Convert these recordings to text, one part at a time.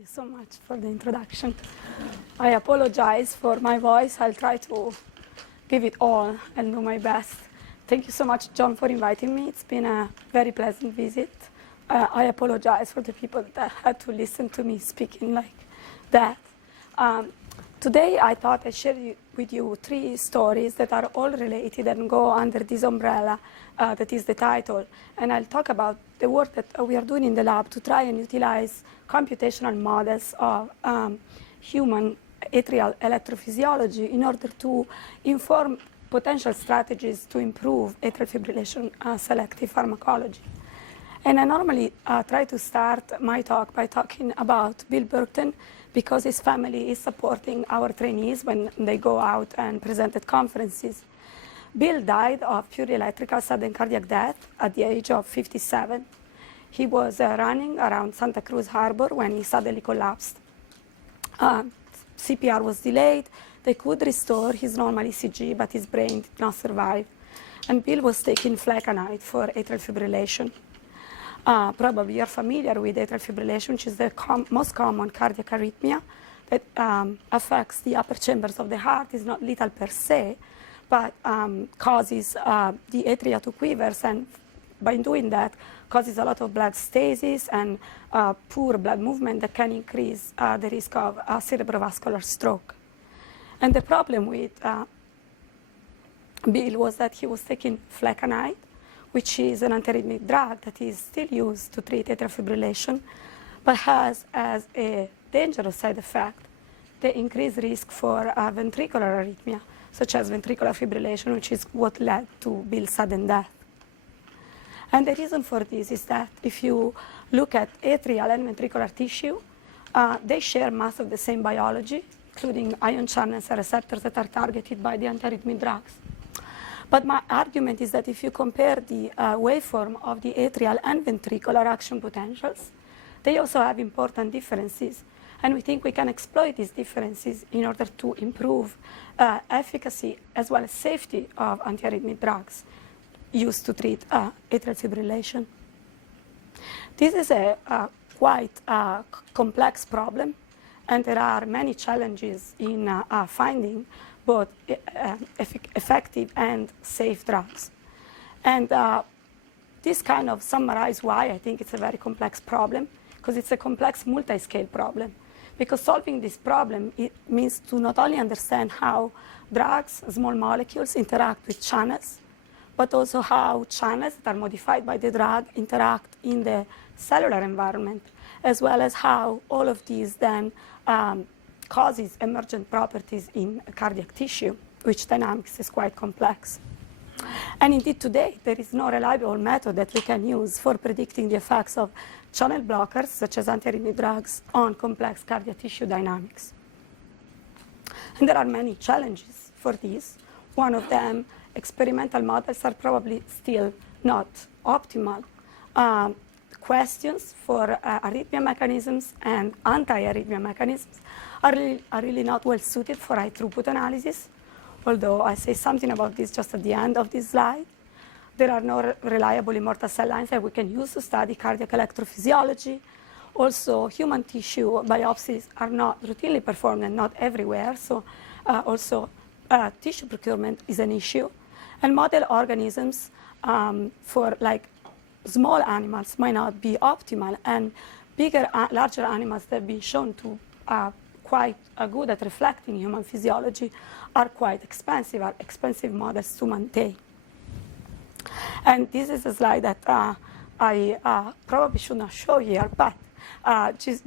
you so much for the introduction. I apologize for my voice. I'll try to give it all and do my best. Thank you so much, John, for inviting me. It's been a very pleasant visit. I apologize for the people that had to listen to me speaking like that. Today, I thought I'd share with you 3 stories that are all related and go under this umbrella that is the title. And I'll talk about the work that we are doing in the lab to try and utilize computational models of human atrial electrophysiology in order to inform potential strategies to improve atrial fibrillation selective pharmacology. And I normally try to start my talk by talking about Bill Burton, because his family is supporting our trainees when they go out and present at conferences. Bill died of purely electrical sudden cardiac death at the age of 57. He was running around Santa Cruz Harbor when he suddenly collapsed. CPR was delayed. They could restore his normal ECG, but his brain did not survive. And Bill was taking flecainide for atrial fibrillation. Probably you're familiar with atrial fibrillation, which is the most common cardiac arrhythmia that affects the upper chambers of the heart. It's not lethal per se, but causes the atria to quiver, and by doing that, causes a lot of blood stasis and poor blood movement that can increase the risk of cerebrovascular stroke. And the problem with Bill was that he was taking flecainide, which is an antiarrhythmic drug that is still used to treat atrial fibrillation, but has as a dangerous side effect the increased risk for ventricular arrhythmia, such as ventricular fibrillation, which is what led to Bill's sudden death. And the reason for this is that if you look at atrial and ventricular tissue, they share much of the same biology, including ion channels and receptors that are targeted by the antiarrhythmic drugs. But my argument is that if you compare the waveform of the atrial and ventricular action potentials, they also have important differences. And we think we can exploit these differences in order to improve efficacy as well as safety of antiarrhythmic drugs used to treat atrial fibrillation. This is a quite complex problem, and there are many challenges in finding both effective and safe drugs. And this kind of summarizes why I think it's a very complex problem, because it's a complex multi-scale problem. Because solving this problem, it means to not only understand how drugs, small molecules, interact with channels, but also how channels that are modified by the drug interact in the cellular environment, as well as how all of these then causes emergent properties in cardiac tissue, which dynamics is quite complex. And indeed today, there is no reliable method that we can use for predicting the effects of channel blockers, such as antiarrhythmic drugs, on complex cardiac tissue dynamics. And there are many challenges for this. One of them, experimental models are probably still not optimal. Questions for arrhythmia mechanisms and anti-arrhythmia mechanisms are really not well suited for high throughput analysis, although I say something about this just at the end of this slide. There are no reliable immortal cell lines that we can use to study cardiac electrophysiology. Also, human tissue biopsies are not routinely performed and not everywhere, so tissue procurement is an issue. And model organisms for like small animals might not be optimal, and larger animals that have been shown to quite good at reflecting human physiology are quite expensive, are expensive models to maintain. And this is a slide that I probably should not show here, but this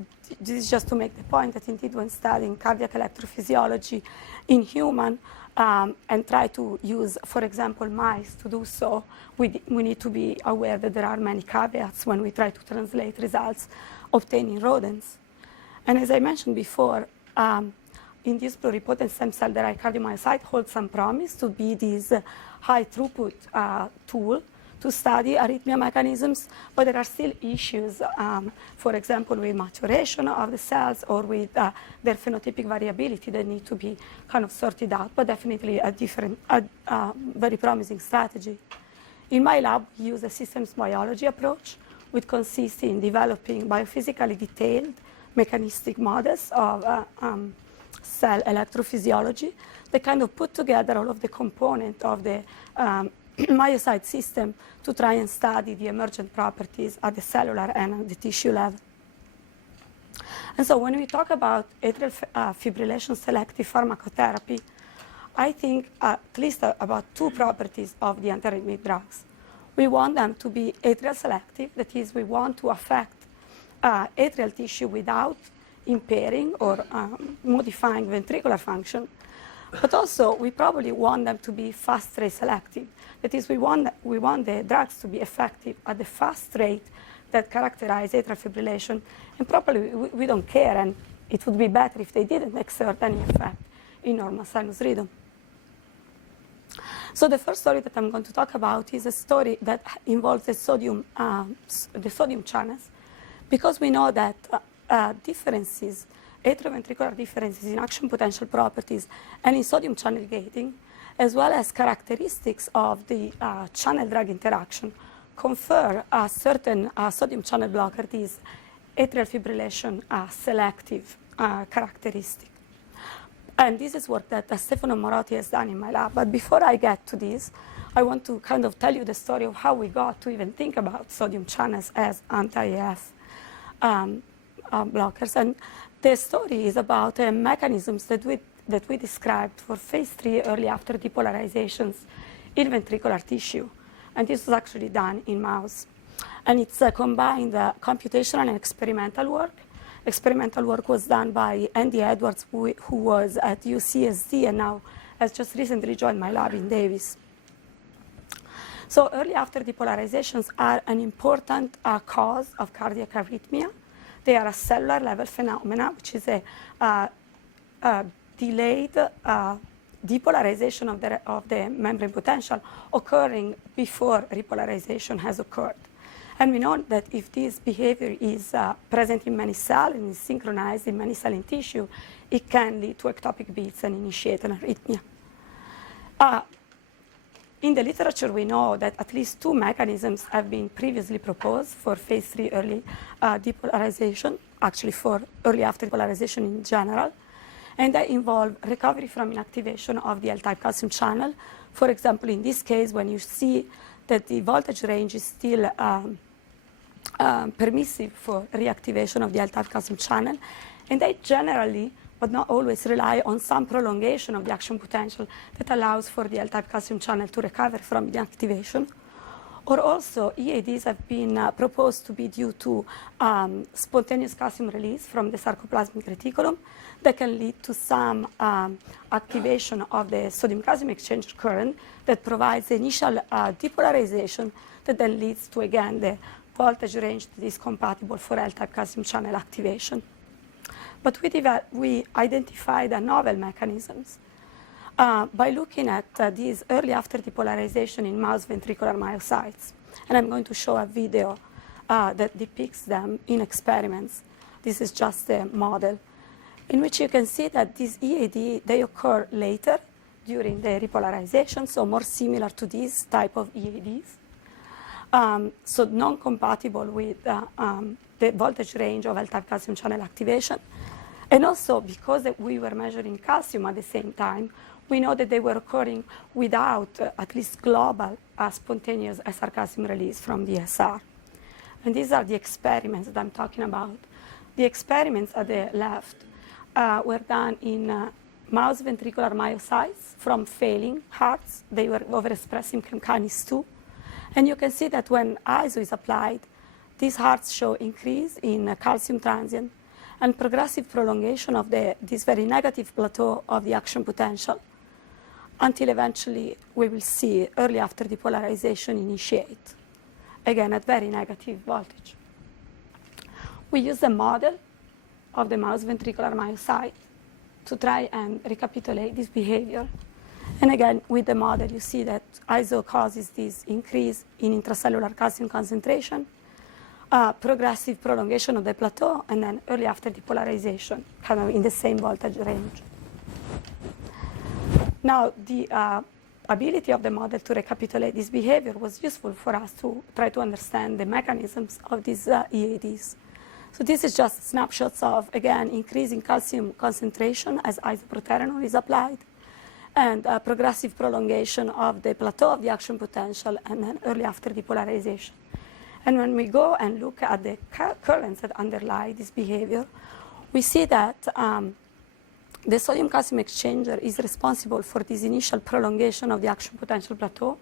is just to make the point that indeed when studying cardiac electrophysiology in human, and try to use, for example, mice to do so, we need to be aware that there are many caveats when we try to translate results obtained in rodents. And as I mentioned before, in this pluripotent stem cell-derived cardiomyocyte holds some promise to be this high throughput tool to study arrhythmia mechanisms, but there are still issues, for example, with maturation of the cells or with their phenotypic variability that need to be kind of sorted out, but definitely a very promising strategy. In my lab, we use a systems biology approach, which consists in developing biophysically detailed mechanistic models of cell electrophysiology that kind of put together all of the components of the myocyte system to try and study the emergent properties at the cellular and at the tissue level. And so when we talk about atrial fibrillation selective pharmacotherapy, I think at least about two properties of the antiarrhythmic drugs. We want them to be atrial selective, that is, we want to affect atrial tissue without impairing or modifying ventricular function. But also, we probably want them to be fast rate selective. That is, we want the drugs to be effective at the fast rate that characterize atrial fibrillation, and probably we don't care, and it would be better if they didn't exert any effect in normal sinus rhythm. So the first story that I'm going to talk about is a story that involves the sodium channels, because we know that differences, atrioventricular differences in action potential properties and in sodium channel gating, as well as characteristics of the channel-drug interaction, confer a certain sodium channel blocker these atrial fibrillation selective characteristic. And this is work that Stefano Morotti has done in my lab. But before I get to this, I want to kind of tell you the story of how we got to even think about sodium channels as anti-AF blockers. And the story is about mechanisms that we described for phase 3 early after depolarizations in ventricular tissue. And this was actually done in mouse. And it's combined computational and experimental work. Experimental work was done by Andy Edwards, who was at UCSD and now has just recently joined my lab in Davis. So early after depolarizations are an important cause of cardiac arrhythmia. They are a cellular level phenomena, which is a delayed depolarization of the membrane potential occurring before repolarization has occurred. And we know that if this behavior is present in many cells and is synchronized in many cells in tissue, it can lead to ectopic beats and initiate an arrhythmia. In the literature, we know that at least two mechanisms have been previously proposed for phase 3 early depolarization, actually for early after depolarization in general. And they involve recovery from inactivation of the L-type calcium channel. For example, in this case, when you see that the voltage range is still permissive for reactivation of the L-type calcium channel. And they generally, but not always, rely on some prolongation of the action potential that allows for the L-type calcium channel to recover from the activation. Or also, EADs have been proposed to be due to spontaneous calcium release from the sarcoplasmic reticulum that can lead to some activation of the sodium-calcium exchange current that provides the initial depolarization that then leads to, again, the voltage range that is compatible for L-type calcium channel activation. But we identified novel mechanisms by looking at these early after depolarization in mouse ventricular myocytes. And I'm going to show a video that depicts them in experiments. This is just a model in which you can see that these EAD, they occur later during the repolarization, so more similar to this type of EADs. So non-compatible with the voltage range of L-type calcium channel activation. And also, because we were measuring calcium at the same time, we know that they were occurring without at least global spontaneous SR calcium release from the SR. And these are the experiments that I'm talking about. The experiments at the left were done in mouse ventricular myocytes from failing hearts. They were overexpressing kinase 2. And you can see that when ISO is applied, these hearts show increase in calcium transient and progressive prolongation of this very negative plateau of the action potential until eventually we will see early after depolarization initiate, again at very negative voltage. We use a model of the mouse ventricular myocyte to try and recapitulate this behavior. And again, with the model, you see that ISO causes this increase in intracellular calcium concentration, progressive prolongation of the plateau, and then early after depolarization, kind of in the same voltage range. Now, the ability of the model to recapitulate this behavior was useful for us to try to understand the mechanisms of these EADs. So this is just snapshots of, again, increasing calcium concentration as isoproterenol is applied, and progressive prolongation of the plateau of the action potential, and then early after depolarization. And when we go and look at the currents that underlie this behavior, we see that the sodium-calcium exchanger is responsible for this initial prolongation of the action potential plateau.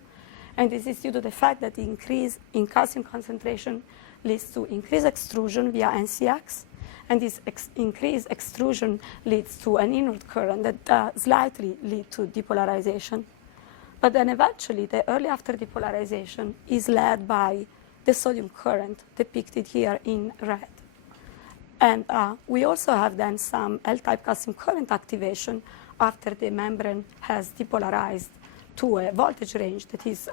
And this is due to the fact that the increase in calcium concentration leads to increased extrusion via NCX. And this increased extrusion leads to an inward current that slightly leads to depolarization. But then eventually, the early after depolarization is led by the sodium current depicted here in red. And we also have then some L-type calcium current activation after the membrane has depolarized to a voltage range that is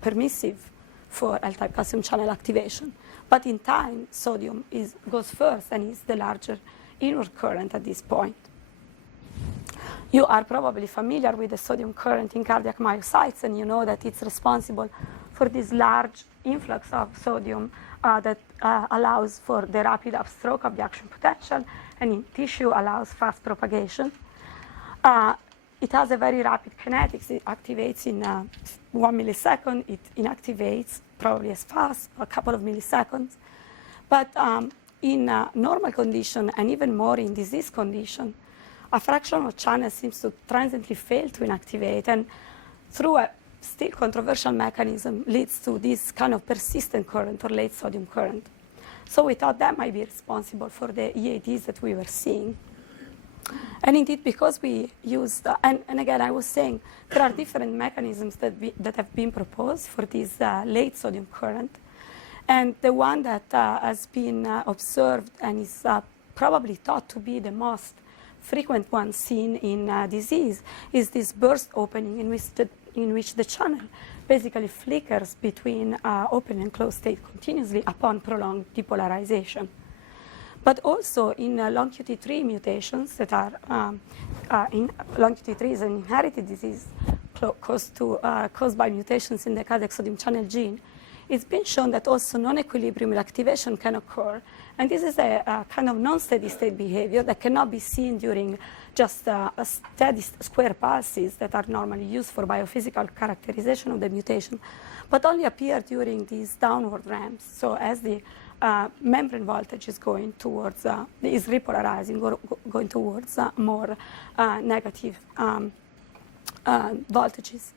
permissive for L-type calcium channel activation. But in time, sodium goes first and is the larger inward current at this point. You are probably familiar with the sodium current in cardiac myocytes, and you know that it's responsible for this large influx of sodium that allows for the rapid upstroke of the action potential, and in tissue allows fast propagation. It has a very rapid kinetics. It activates in 1 millisecond. It inactivates probably as fast, a couple of milliseconds. But in normal condition, and even more in disease condition, a fraction of channels seems to transiently fail to inactivate, and through a still controversial mechanism leads to this kind of persistent current or late sodium current. So we thought that might be responsible for the EADs that we were seeing. And indeed, because we used, and again, I was saying, there are different mechanisms that have been proposed for this late sodium current. And the one that has been observed and is probably thought to be the most frequent one seen in disease is this burst opening in which the channel basically flickers between open and closed state continuously upon prolonged depolarization. But also in long QT3 mutations that are, in long QT3 is an inherited disease caused by mutations in the cardiac sodium channel gene. It's been shown that also non-equilibrium reactivation can occur. And this is a kind of non-steady state behavior that cannot be seen during just steady square pulses that are normally used for biophysical characterization of the mutation, but only appear during these downward ramps. So as the membrane voltage is going towards, is repolarizing or going towards more negative voltages.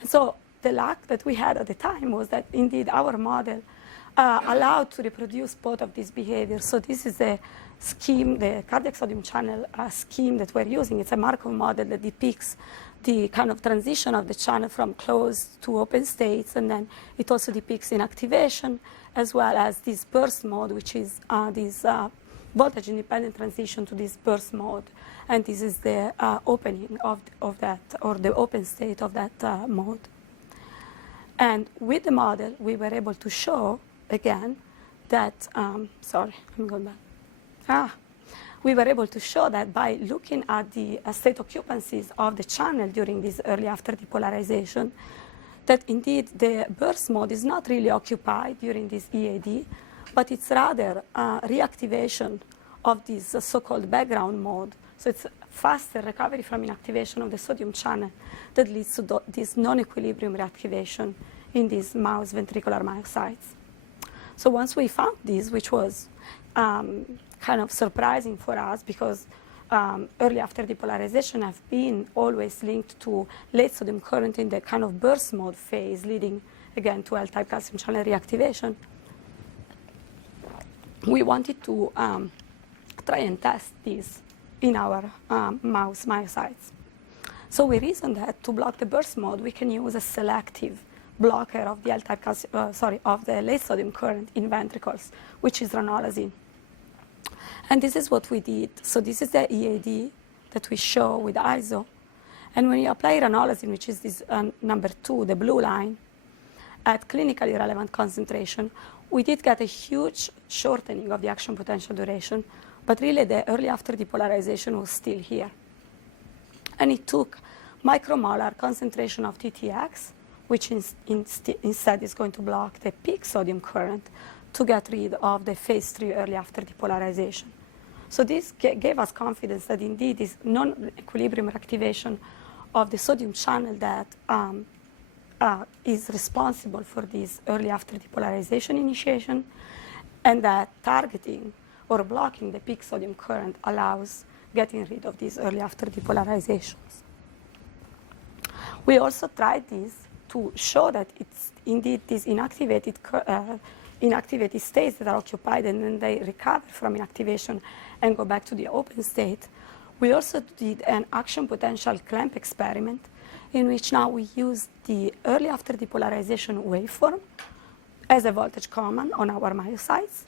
And so the luck that we had at the time was that indeed our model allowed to reproduce both of these behaviors. So this is a scheme, the cardiac sodium channel scheme that we're using. It's a Markov model that depicts the kind of transition of the channel from closed to open states, and then it also depicts inactivation, as well as this burst mode, which is this voltage-independent transition to this burst mode. And this is the opening of that, or the open state of that mode. And with the model, we were able to show, again, that, sorry, I'm going back. We were able to show that by looking at the state occupancies of the channel during this early after depolarization, that indeed the burst mode is not really occupied during this EAD, but it's rather reactivation of this so-called background mode. So it's faster recovery from inactivation of the sodium channel that leads to this non-equilibrium reactivation in these mouse ventricular myocytes. So once we found this, which was kind of surprising for us because early after depolarization have been always linked to late sodium current in the kind of burst mode phase, leading again to L-type calcium channel reactivation, we wanted to try and test this in our mouse myocytes. So we reasoned that to block the burst mode, we can use a selective blocker of the L-type of the late sodium current in ventricles, which is ranolazine. And this is what we did. So this is the EAD that we show with ISO. And when you apply ranolazine, which is this number 2, the blue line, at clinically relevant concentration, we did get a huge shortening of the action potential duration, but really the early after depolarization was still here. And it took micromolar concentration of TTX, which instead is going to block the peak sodium current, to get rid of the phase 3 early after depolarization. So this gave us confidence that indeed this non-equilibrium reactivation of the sodium channel that is responsible for this early after depolarization initiation, and that targeting or blocking the peak sodium current allows getting rid of these early after depolarizations. We also tried this to show that it's indeed these inactivated states that are occupied and then they recover from inactivation and go back to the open state. We also did an action potential clamp experiment in which now we used the early after depolarization waveform as a voltage command on our myocytes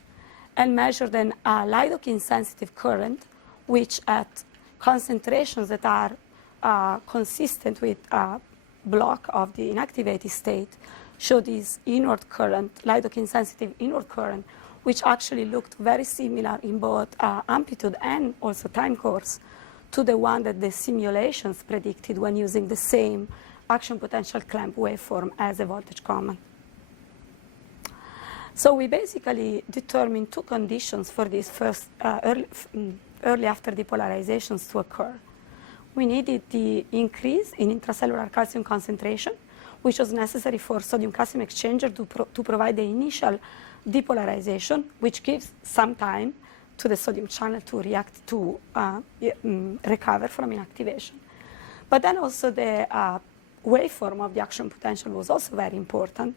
and measured an lidocaine sensitive current, which at concentrations that are consistent with block of the inactivated state show this inward current, lidocaine sensitive inward current, which actually looked very similar in both amplitude and also time course to the one that the simulations predicted when using the same action potential clamp waveform as a voltage command. So we basically determined two conditions for these first early after depolarizations to occur. We needed the increase in intracellular calcium concentration, which was necessary for sodium calcium exchanger to provide the initial depolarization, which gives some time to the sodium channel to react to recover from inactivation. But then also the waveform of the action potential was also very important.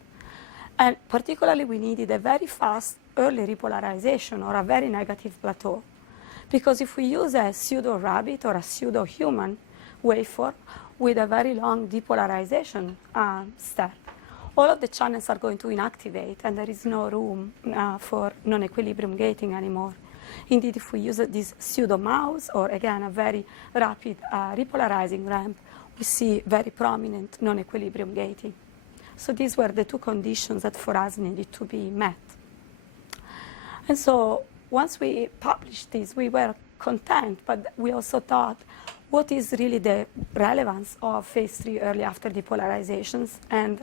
And particularly we needed a very fast early repolarization or a very negative plateau. Because if we use a pseudo-rabbit or a pseudo-human waveform with a very long depolarization step, all of the channels are going to inactivate and there is no room for non-equilibrium gating anymore. Indeed, if we use this pseudo-mouse or again a very rapid repolarizing ramp, we see very prominent non-equilibrium gating. So these were the two conditions that for us needed to be met. And so once we published this, we were content, but we also thought, what is really the relevance of phase 3 early after depolarizations? And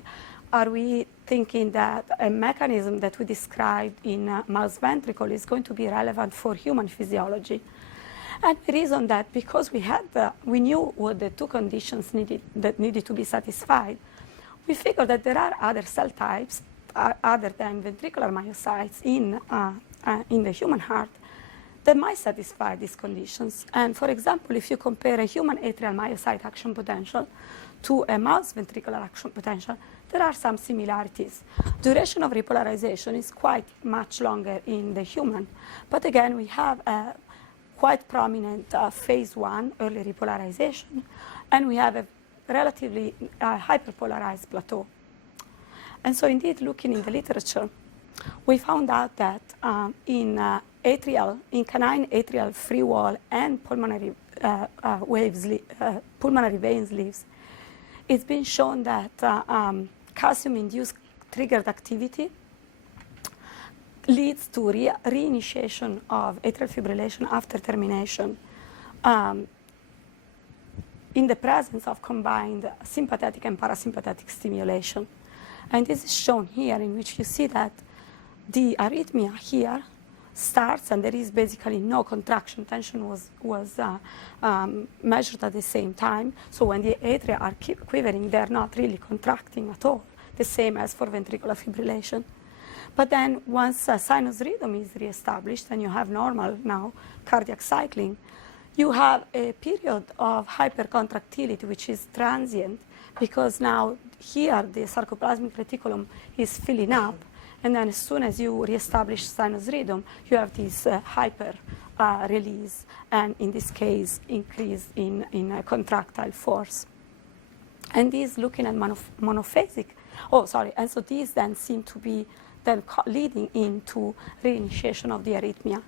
are we thinking that a mechanism that we described in mouse ventricle is going to be relevant for human physiology? And the reason that because we knew what the two conditions that needed to be satisfied, we figured that there are other cell types other than ventricular myocytes in the human heart that might satisfy these conditions. And for example, if you compare a human atrial myocyte action potential to a mouse ventricular action potential, there are some similarities. Duration of repolarization is quite much longer in the human. But again, we have a quite prominent phase 1 early repolarization, and we have a relatively hyperpolarized plateau. And so indeed, looking in the literature, we found out that in canine atrial free wall and pulmonary veins leaves, it's been shown that calcium-induced triggered activity leads to reinitiation of atrial fibrillation after termination in the presence of combined sympathetic and parasympathetic stimulation. And this is shown here, in which you see that the arrhythmia here starts and there is basically no contraction. Tension was measured at the same time. So when the atria are quivering, they're not really contracting at all, the same as for ventricular fibrillation. But then once sinus rhythm is reestablished and you have normal now cardiac cycling, you have a period of hypercontractility, which is transient, because now here the sarcoplasmic reticulum is filling up, and then as soon as you reestablish sinus rhythm, you have this hyper release, and in this case, increase in contractile force. And these looking at monophasic, and so these then seem to be then leading into reinitiation of the arrhythmia.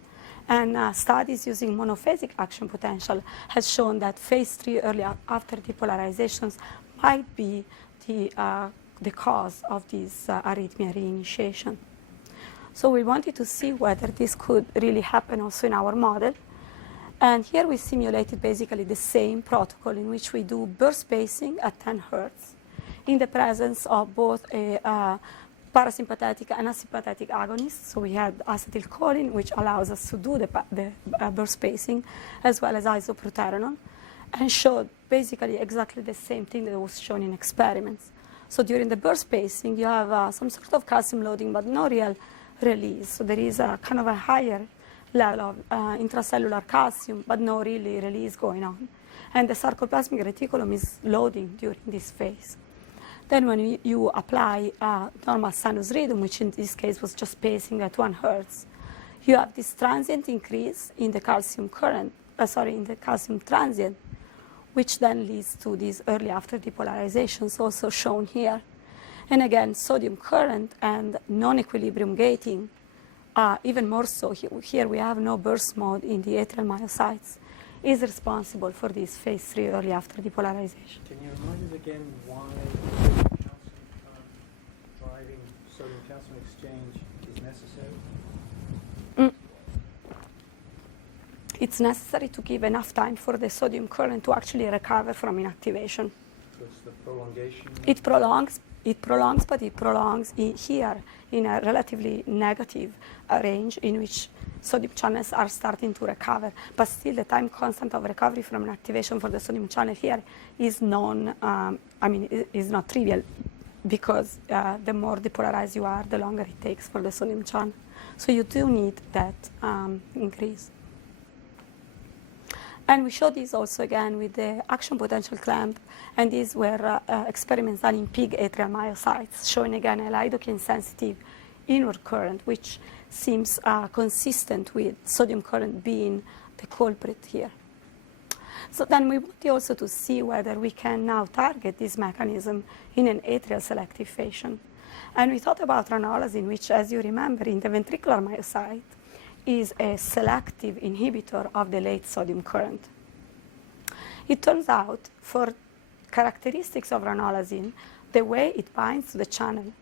And studies using monophasic action potential has shown that phase 3 early after depolarizations might be the cause of this arrhythmia reinitiation. So we wanted to see whether this could really happen also in our model. And here we simulated basically the same protocol in which we do burst pacing at 10 hertz in the presence of both a parasympathetic and asympathetic agonists. So we had acetylcholine, which allows us to do the burst pacing, as well as isoproterenol, and showed basically exactly the same thing that was shown in experiments. So during the burst pacing, you have some sort of calcium loading, but no real release. So there is a kind of a higher level of intracellular calcium, but no really release going on. And the sarcoplasmic reticulum is loading during this phase. Then when you apply normal sinus rhythm, which in this case was just pacing at 1 Hertz, you have this transient increase in the calcium current, in the calcium transient, which then leads to these early after depolarizations also shown here. And again, sodium current and non-equilibrium gating, even more so, here we have no burst mode in the atrial myocytes, is responsible for this phase 3 early after depolarization. Can you remind us again why calcium driving sodium-calcium exchange is necessary? It's necessary to give enough time for the sodium current to actually recover from inactivation. So it's the prolongation? It prolongs, but it prolongs here in a relatively negative range in which sodium channels are starting to recover. But still, the time constant of recovery from an activation for the sodium channel here is is not trivial, because the more depolarized you are, the longer it takes for the sodium channel. So you do need that increase. And we show this also again with the action potential clamp, and these were experiments done in pig atrial myocytes, showing again a lidocaine-sensitive inward current, which seems consistent with sodium current being the culprit here. So then we wanted also to see whether we can now target this mechanism in an atrial selective fashion. And we thought about ranolazine, which, as you remember, in the ventricular myocyte, is a selective inhibitor of the late sodium current. It turns out, for characteristics of ranolazine, the way it binds to the channel,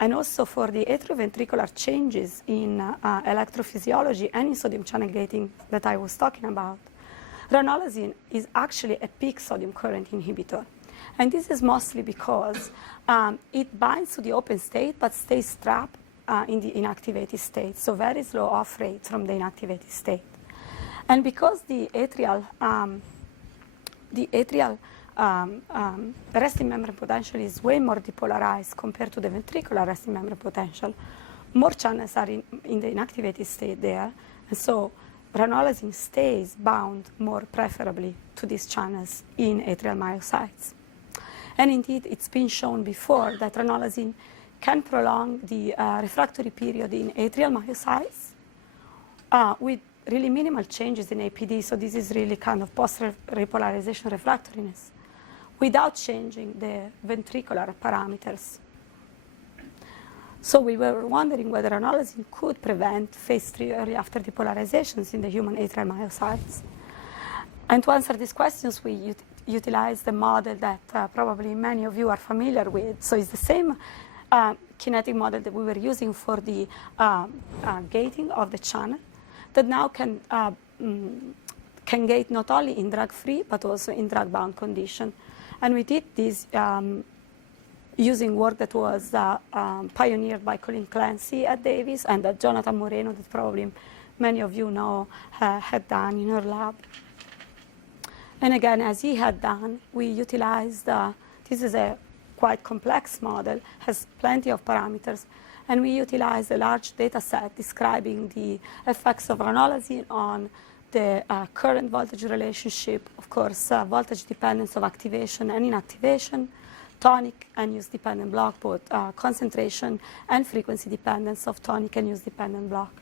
and also for the atrioventricular changes in electrophysiology and in sodium channel gating that I was talking about, ranolazine is actually a peak sodium current inhibitor. And this is mostly because it binds to the open state but stays trapped in the inactivated state, so very slow off rate from the inactivated state. And because the atrial resting membrane potential is way more depolarized compared to the ventricular resting membrane potential, more channels are in the inactivated state there, and so ranolazine stays bound more preferably to these channels in atrial myocytes. And indeed, it's been shown before that ranolazine can prolong the refractory period in atrial myocytes with really minimal changes in APD, so this is really kind of post-repolarization refractoriness, without changing the ventricular parameters. So we were wondering whether ranolazine could prevent phase 3 early after depolarizations in the human atrial myocytes. And to answer these questions, we utilized the model that probably many of you are familiar with. So it's the same kinetic model that we were using for the gating of the channel, that now can gate not only in drug-free but also in drug-bound condition. And we did this using work that was pioneered by Colin Clancy at Davis, and that Jonathan Moreno, that probably many of you know, had done in her lab. And again, as he had done, we utilized, this is a quite complex model, has plenty of parameters, and we utilized a large data set describing the effects of ranolazine on the current voltage relationship, of course, voltage dependence of activation and inactivation, tonic and use dependent block, both concentration and frequency dependence of tonic and use dependent block.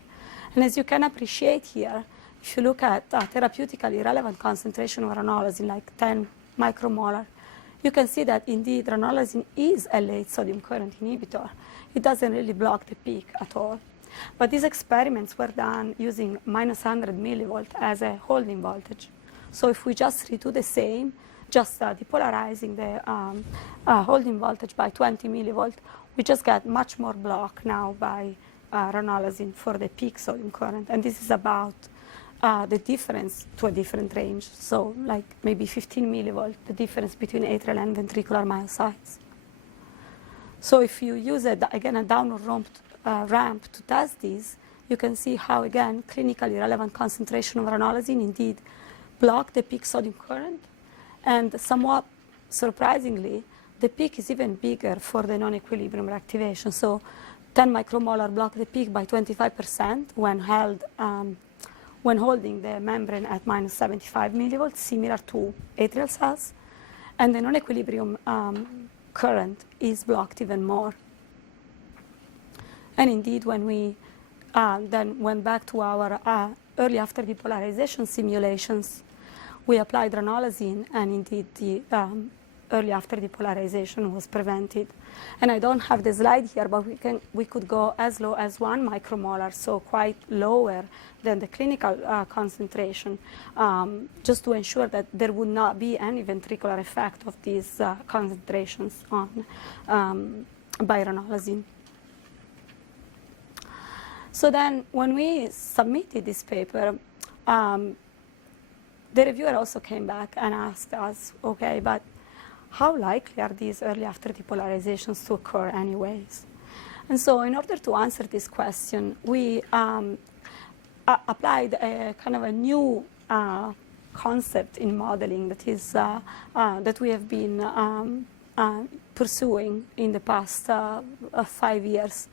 And as you can appreciate here, if you look at therapeutically relevant concentration of ranolazine, like 10 micromolar, you can see that indeed ranolazine is a late sodium current inhibitor. It doesn't really block the peak at all. But these experiments were done using minus 100 millivolt as a holding voltage. So if we just redo the same, just depolarizing the holding voltage by 20 millivolt, we just get much more block now by ranolazine for the peak sodium current. And this is about the difference to a different range. So like maybe 15 millivolt, the difference between atrial and ventricular myocytes. So if you use, again, a downward ramp to test these, you can see how, again, clinically relevant concentration of ranolazine indeed block the peak sodium current. And somewhat surprisingly, the peak is even bigger for the non-equilibrium reactivation. So 10 micromolar block the peak by 25% when holding the membrane at minus 75 millivolts, similar to atrial cells. And the non-equilibrium current is blocked even more. And indeed, when we then went back to our early after depolarization simulations, we applied ranolazine, and indeed the early after depolarization was prevented. And I don't have the slide here, but we could go as low as 1 micromolar, so quite lower than the clinical concentration, just to ensure that there would not be any ventricular effect of these concentrations on by ranolazine. So then when we submitted this paper, the reviewer also came back and asked us, okay, but how likely are these early after depolarizations to occur anyways? And so in order to answer this question, we applied a kind of a new concept in modeling that is that we have been pursuing in the past 5 years,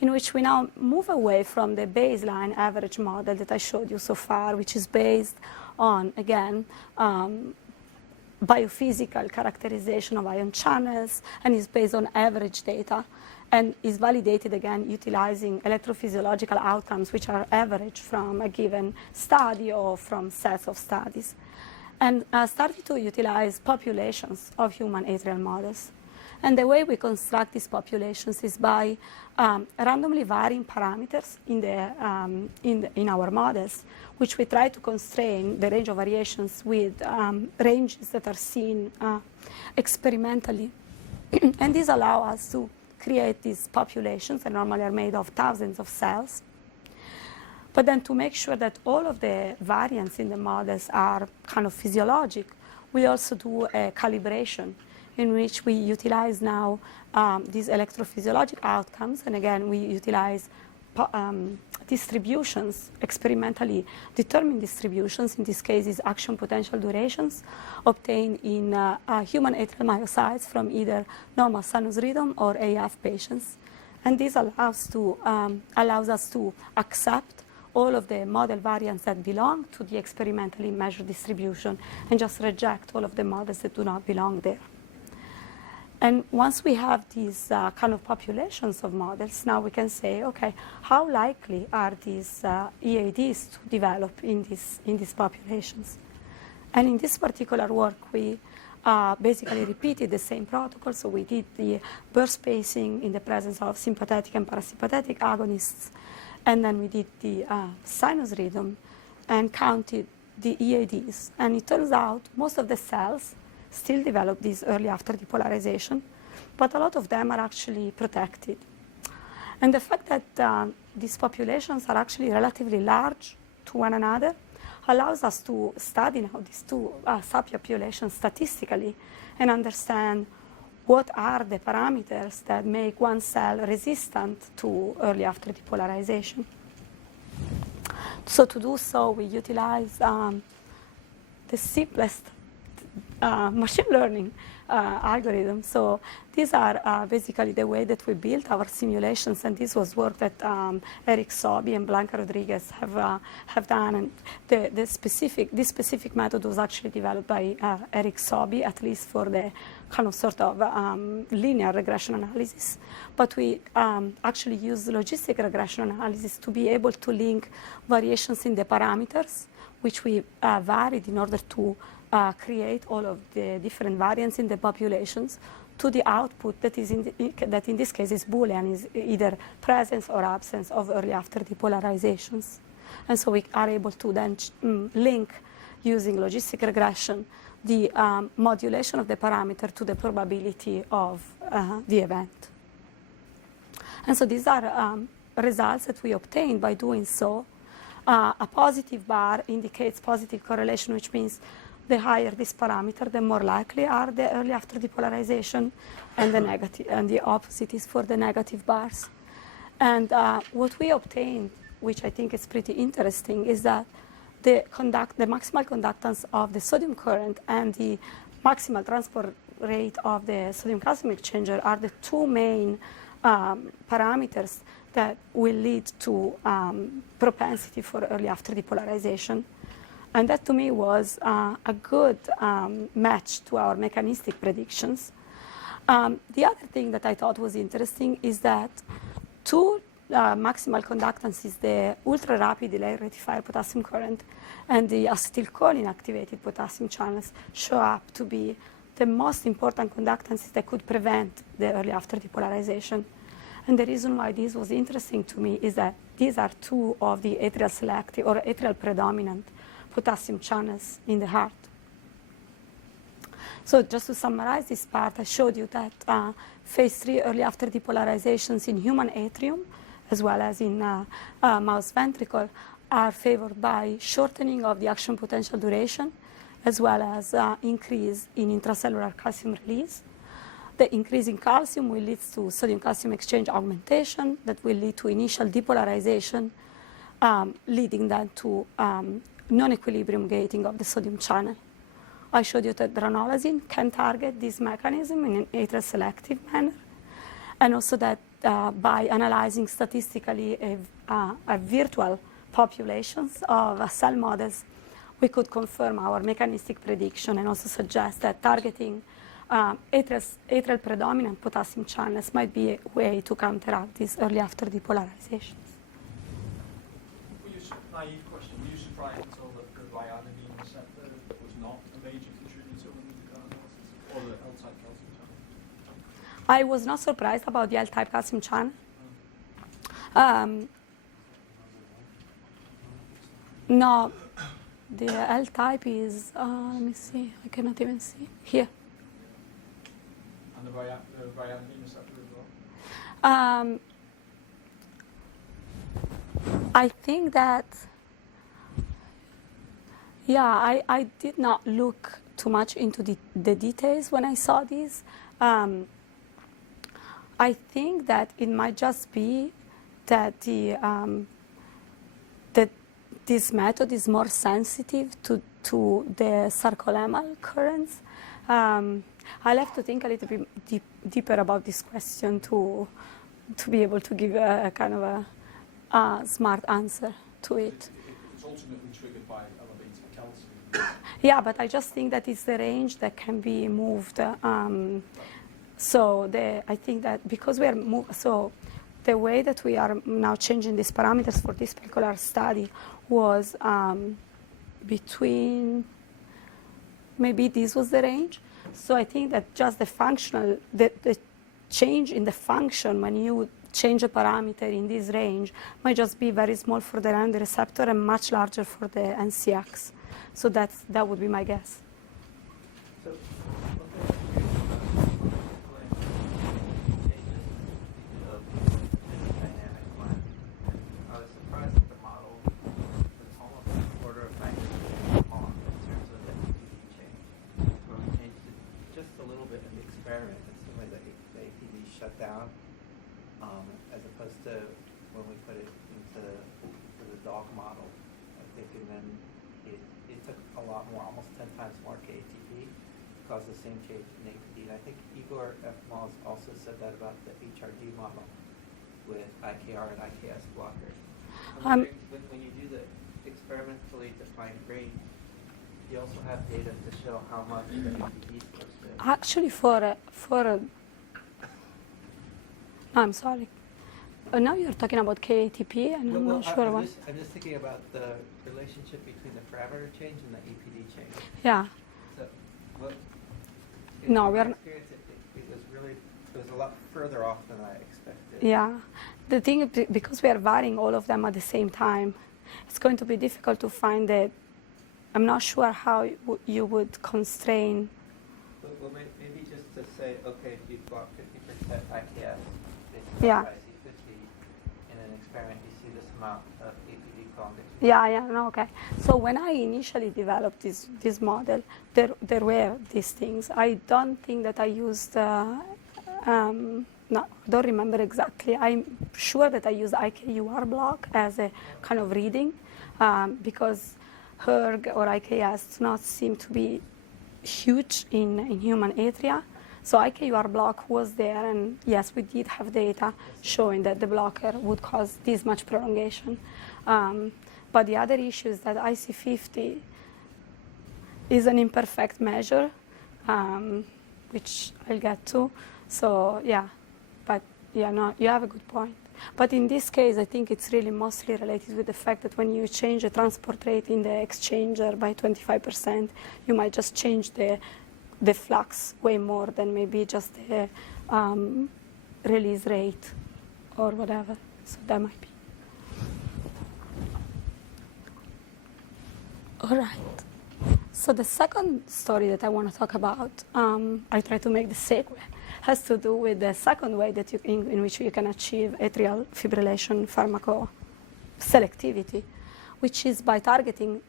in which we now move away from the baseline average model that I showed you so far, which is based on, again, biophysical characterization of ion channels, and is based on average data, and is validated, again, utilizing electrophysiological outcomes, which are averaged from a given study or from sets of studies. And started to utilize populations of human atrial models. And the way we construct these populations is by randomly varying parameters in our models, which we try to constrain the range of variations with ranges that are seen experimentally. And these allow us to create these populations that normally are made of thousands of cells. But then to make sure that all of the variants in the models are kind of physiologic, we also do a calibration in which we utilize now these electrophysiologic outcomes. And again, we utilize distributions, experimentally determined distributions, in this case is action potential durations, obtained in human atrial myocytes from either normal sinus rhythm or AF patients. And this allows us to accept all of the model variants that belong to the experimentally measured distribution and just reject all of the models that do not belong there. And once we have these kind of populations of models, now we can say, okay, how likely are these EADs to develop in these populations? And in this particular work, we basically repeated the same protocol. So we did the burst spacing in the presence of sympathetic and parasympathetic agonists. And then we did the sinus rhythm and counted the EADs. And it turns out most of the cells still develop these early after depolarization, but a lot of them are actually protected. And the fact that these populations are actually relatively large to one another allows us to study now these two subpopulations statistically and understand what are the parameters that make one cell resistant to early after depolarization. So to do so, we utilize the simplest machine learning algorithms. So these are basically the way that we built our simulations, and this was work that Eric Sobi and Blanca Rodriguez have done. And this specific method was actually developed by Eric Sobi, at least for the kind of sort of linear regression analysis. But we actually use logistic regression analysis to be able to link variations in the parameters, which we varied in order to create all of the different variants in the populations, to the output that is that in this case is Boolean, is either presence or absence of early after depolarizations. And so we are able to then link, using logistic regression, the modulation of the parameter to the probability of the event. And so these are results that we obtained by doing so. A positive bar indicates positive correlation, which means the higher this parameter, the more likely are the early after depolarization, and the negative, and the opposite is for the negative bars. And what we obtained, which I think is pretty interesting, is that the maximal conductance of the sodium current and the maximal transport rate of the sodium calcium exchanger are the two main parameters that will lead to propensity for early after depolarization. And that to me was a good match to our mechanistic predictions. The other thing that I thought was interesting is that two maximal conductances, the ultra-rapid delayed rectifier potassium current and the acetylcholine activated potassium channels, show up to be the most important conductances that could prevent the early after depolarization. And the reason why this was interesting to me is that these are two of the atrial selective or atrial predominant potassium channels in the heart. So just to summarize this part, I showed you that phase 3 early after depolarizations in human atrium, as well as in mouse ventricle, are favored by shortening of the action potential duration, as well as increase in intracellular calcium release. The increase in calcium will lead to sodium calcium exchange augmentation that will lead to initial depolarization, leading then to non-equilibrium gating of the sodium channel. I showed you that ranolazine can target this mechanism in an atrial selective manner, and also that by analyzing statistically a virtual populations of cell models, we could confirm our mechanistic prediction and also suggest that targeting atrial predominant potassium channels might be a way to counteract these early after depolarizations. Naive question. Were you surprised at all that the ryanodine receptor was not a major contributor when you did that analysis, or the L-type calcium channel? I was not surprised about the L-type calcium channel. No, the L-type is, let me see, I cannot even see, here. And the ryanodine receptor as well? I think that, yeah, I did not look too much into the details when I saw this. I think that it might just be that that this method is more sensitive to the sarcolemmal currents. I'll have to think a little bit deeper about this question to be able to give a kind of a smart answer to it. It's ultimately triggered by elevated calcium. Yeah, but I just think that it's the range that can be moved. So I think that because we are so the way that we are now changing these parameters for this particular study was between, maybe this was the range. So I think that just the functional, the change in the function when you change a parameter in this range might just be very small for the RAND receptor and much larger for the NCX. So that would be my guess. So, I was surprised that the model was almost an order of magnitude off in terms of the APD change. When we changed it just a little bit in the experiment, it seemed like the APD shut down, as opposed to when we put it into the dog model, I think, and then it took a lot more, almost 10 times more KATP, caused the same change in APD. And I think Igor F. Malls also said that about the HRD model with IKR and IKS blockers. When you do the experimentally defined range, you also have data to show how much the APD is supposed to. Actually, I'm sorry. Now you're talking about KATP, and I'm not sure what. I'm just thinking about the relationship between the parameter change and the APD change. Yeah. So, what? No, we're. It was a lot further off than I expected. Yeah, the thing is, because we are varying all of them at the same time, it's going to be difficult to find that. I'm not sure how you would constrain. Well, maybe just to say, okay, if you block 50% IKS, yeah. by C50, in an experiment, you see this amount of APD prolongation Yeah, no, okay. So when I initially developed this model, there were these things. I don't think that I used, no, I don't remember exactly. I'm sure that I used IKUR block as a kind of reading because HERG or IKS do not seem to be huge in human atria. So IKUR block was there, and yes, we did have data showing that the blocker would cause this much prolongation. But the other issue is that IC50 is an imperfect measure, which I'll get to. So yeah, but yeah, no, you have a good point. But in this case, I think it's really mostly related with the fact that when you change the transport rate in the exchanger by 25%, you might just change the flux way more than maybe just the release rate or whatever. So that might be. All right. So the second story that I want to talk about, I try to make the segue, has to do with the second way that in which you can achieve atrial fibrillation pharmaco selectivity, which is by targeting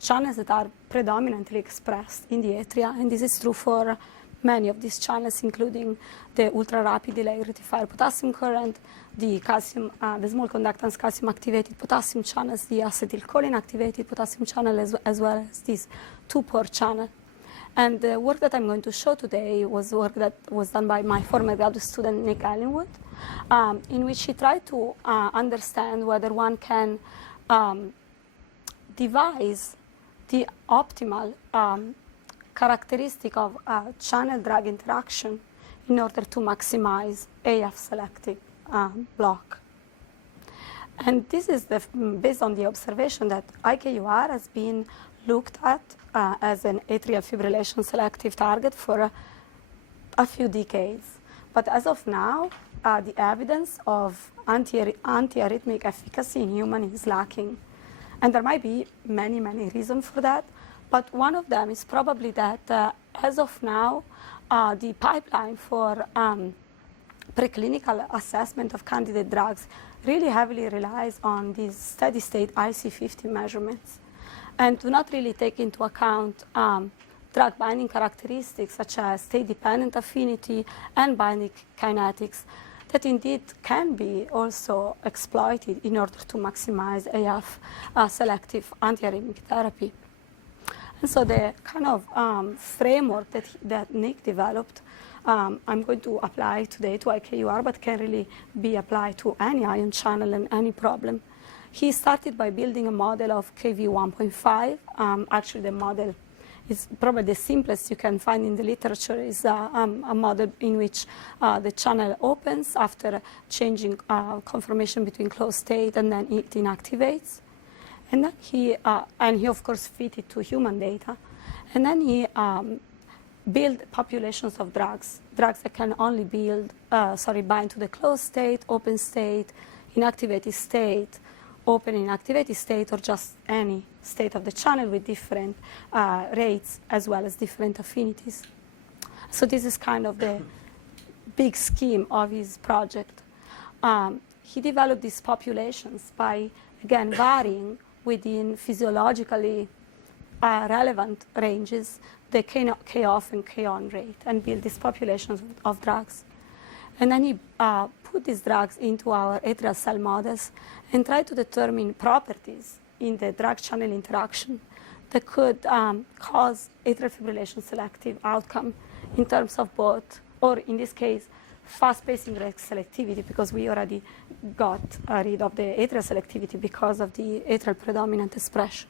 channels that are predominantly expressed in the atria. And this is true for many of these channels, including the ultra-rapid delay rectifier potassium current, the calcium, the small conductance calcium-activated potassium channels, the acetylcholine-activated potassium channel, as well as this 2-pore channel. And the work that I'm going to show today was work that was done by my former graduate student, Nick Allenwood, in which he tried to understand whether one can devise the optimal characteristic of channel-drug interaction in order to maximize AF selective block. And this is based on the observation that IKUR has been looked at as an atrial fibrillation selective target for a few decades. But as of now, the evidence of antiarrhythmic efficacy in humans is lacking. And there might be many, many reasons for that. But one of them is probably that as of now, the pipeline for preclinical assessment of candidate drugs really heavily relies on these steady-state IC50 measurements and do not really take into account drug binding characteristics such as state-dependent affinity and binding kinetics that indeed can be also exploited in order to maximize AF selective antiarrhythmic therapy. And so the kind of framework that Nick developed, I'm going to apply today to IKUR, but can really be applied to any ion channel and any problem. He started by building a model of KV 1.5. Actually, the model is probably the simplest you can find in the literature. Is a model in which the channel opens after changing conformation between closed state, and then it inactivates. And then he of course fit it to human data. And then he built populations of drugs that can only bind to the closed state, open state, inactivated state, open inactivated state, or just any state of the channel with different rates as well as different affinities. So this is kind of the big scheme of his project. He developed these populations by, again, varying within physiologically relevant ranges the K-off and K-on rate, and build these populations of drugs. And then he put these drugs into our atrial cell models and tried to determine properties in the drug channel interaction that could cause atrial fibrillation selective outcome in terms of both, or in this case, fast pacing rate selectivity, because we already got rid of the atrial selectivity because of the atrial predominant expression.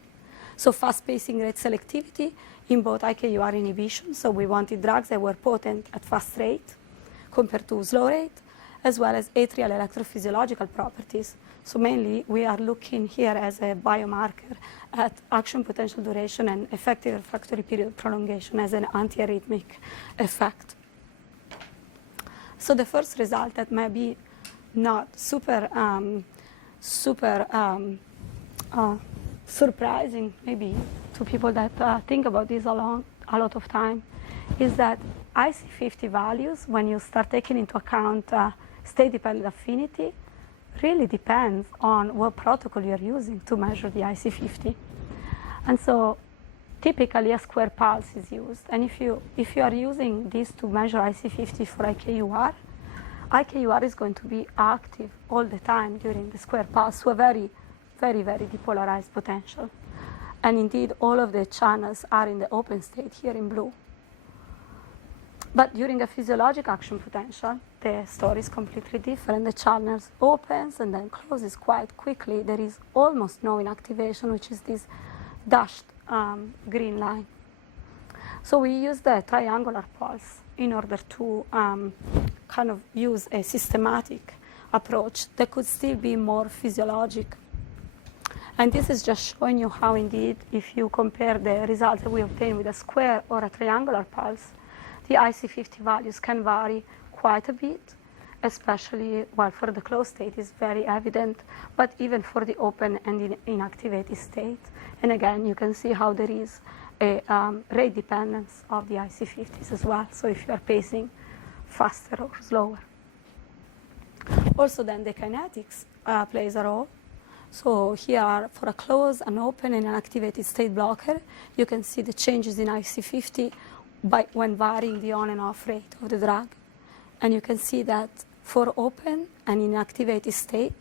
So fast pacing rate selectivity in both IKUR inhibition, so we wanted drugs that were potent at fast rate compared to slow rate, as well as atrial electrophysiological properties. So mainly we are looking here as a biomarker at action potential duration and effective refractory period prolongation as an antiarrhythmic effect. So the first result that may be not super surprising maybe to people that think about this a lot of time is that IC50 values, when you start taking into account state-dependent affinity, really depends on what protocol you're using to measure the IC50. And so typically a square pulse is used. And if you are using this to measure IC50 for IKUR is going to be active all the time during the square pulse to a very, very, very depolarized potential. And indeed, all of the channels are in the open state here in blue. But during a physiologic action potential, the story is completely different. The channel opens and then closes quite quickly. There is almost no inactivation, which is this dashed green line. So we use the triangular pulse in order to kind of use a systematic approach that could still be more physiologic. And this is just showing you how, indeed, if you compare the results that we obtain with a square or a triangular pulse, the IC50 values can vary quite a bit, especially, well, for the closed state is very evident, but even for the open and inactivated state. And again, you can see how there is a rate dependence of the IC50s as well, so if you are pacing faster or slower. Also then the kinetics plays a role. So here for a closed, an open, and an activated state blocker, you can see the changes in IC50 when varying the on and off rate of the drug. And you can see that for open and inactivated state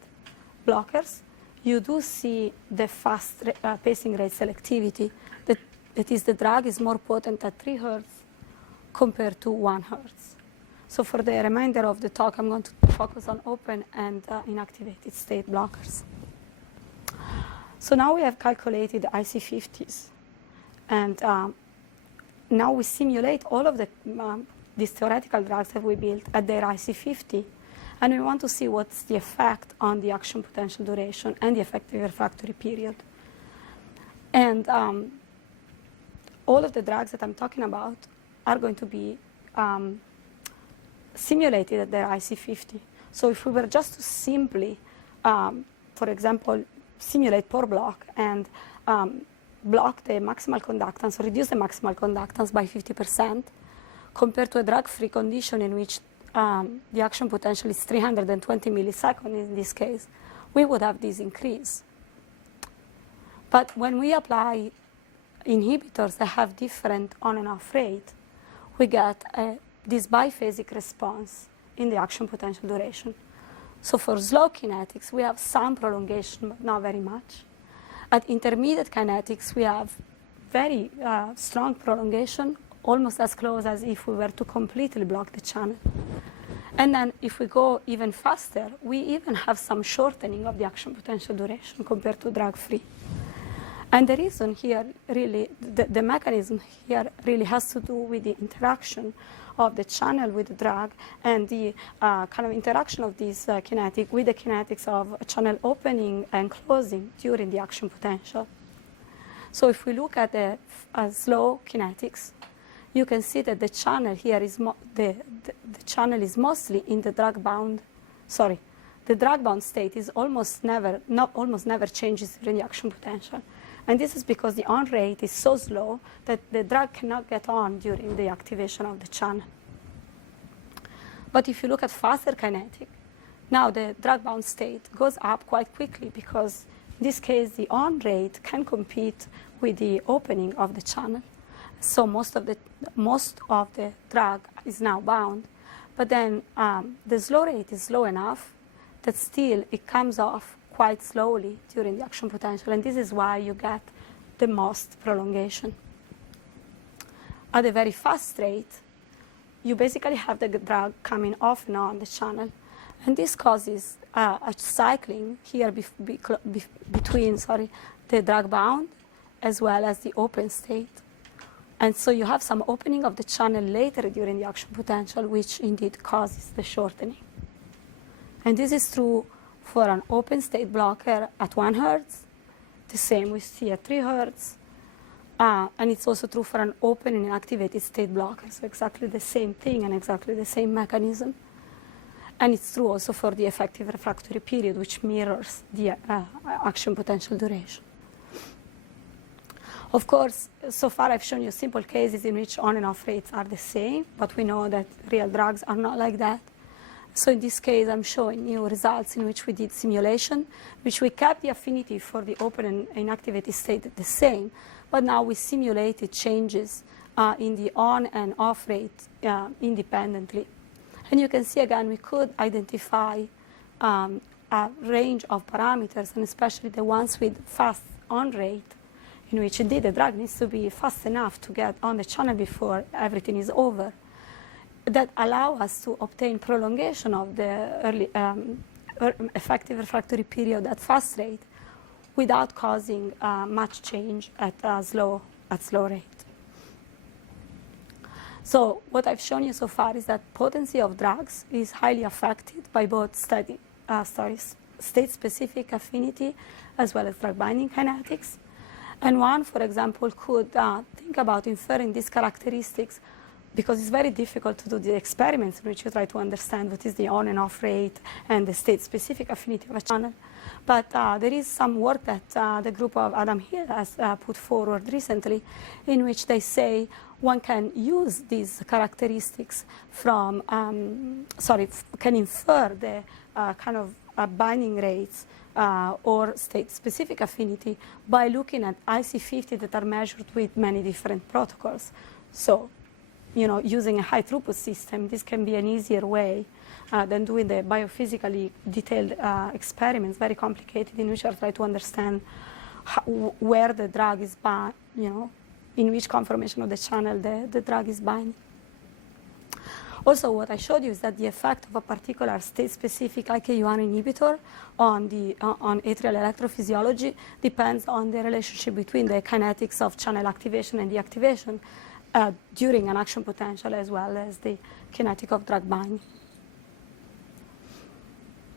blockers, you do see the fast pacing rate selectivity. That is, the drug is more potent at 3 Hertz compared to 1 Hertz. So for the remainder of the talk, I'm going to focus on open and inactivated state blockers. So now we have calculated the IC50s. And now we simulate all of these theoretical drugs that we built at their IC50. And we want to see what's the effect on the action potential duration and the effective refractory period. And all of the drugs that I'm talking about are going to be simulated at their IC50. So if we were just to simply, for example, simulate pore block and block the maximal conductance or reduce the maximal conductance by 50% compared to a drug-free condition in which the action potential is 320 milliseconds in this case, we would have this increase. But when we apply inhibitors that have different on and off rate, we get this biphasic response in the action potential duration. So for slow kinetics, we have some prolongation, but not very much. At intermediate kinetics, we have very strong prolongation, almost as close as if we were to completely block the channel. And then if we go even faster, we even have some shortening of the action potential duration compared to drug-free. And the reason here really, the mechanism here really has to do with the interaction of the channel with the drug and the kind of interaction of this kinetic with the kinetics of channel opening and closing during the action potential. So if we look at the slow kinetics, you can see that the channel here is the channel is mostly in the drug-bound. Sorry, the drug-bound state is almost never changes during the action potential. And this is because the on rate is so slow that the drug cannot get on during the activation of the channel. But if you look at faster kinetic, now the drug-bound state goes up quite quickly because in this case the on rate can compete with the opening of the channel. So most of the drug is now bound. But then the slow rate is slow enough that still it comes off quite slowly during the action potential, and this is why you get the most prolongation. At a very fast rate, you basically have the drug coming off and on the channel, and this causes a cycling here between the drug bound as well as the open state. And so you have some opening of the channel later during the action potential, which indeed causes the shortening. And this is true for an open state blocker at 1 Hertz, the same we see at 3 Hertz, and it's also true for an open and activated state blocker, so exactly the same thing and exactly the same mechanism. And it's true also for the effective refractory period, which mirrors the action potential duration. Of course, so far I've shown you simple cases in which on and off rates are the same, but we know that real drugs are not like that. So in this case, I'm showing you results in which we did simulation, which we kept the affinity for the open and inactivated state the same, but now we simulated changes in the on and off rate independently. And you can see again, we could identify a range of parameters, and especially the ones with fast on rate, in which indeed the drug needs to be fast enough to get on the channel before everything is over, that allow us to obtain prolongation of the early effective refractory period at fast rate without causing much change at slow rate. So what I've shown you so far is that potency of drugs is highly affected by both state-specific affinity as well as drug binding kinetics. And one, for example, could think about inferring these characteristics, because it's very difficult to do the experiments in which you try to understand what is the on and off rate and the state-specific affinity of a channel. But there is some work that the group of Adam Hill has put forward recently, in which they say one can use these characteristics from, can infer the kind of binding rates or state-specific affinity by looking at IC50 that are measured with many different protocols. So, using a high throughput system, this can be an easier way than doing the biophysically detailed experiments, very complicated, in which you try to understand where the drug is bound, in which conformation of the channel the drug is binding. Also, what I showed you is that the effect of a particular state-specific IKU1 inhibitor on atrial electrophysiology depends on the relationship between the kinetics of channel activation and deactivation during an action potential, as well as the kinetic of drug binding.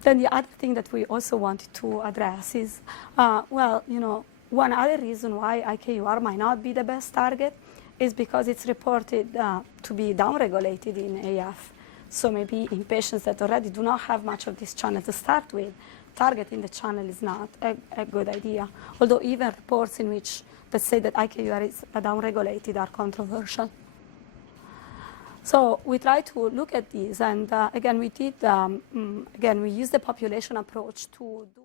Then the other thing that we also wanted to address is, one other reason why IKUR might not be the best target is because it's reported to be downregulated in AF. So maybe in patients that already do not have much of this channel to start with, targeting the channel is not a good idea. Although even reports in which that say that IKUR is downregulated are controversial. So we try to look at these, and again, we used the population approach to do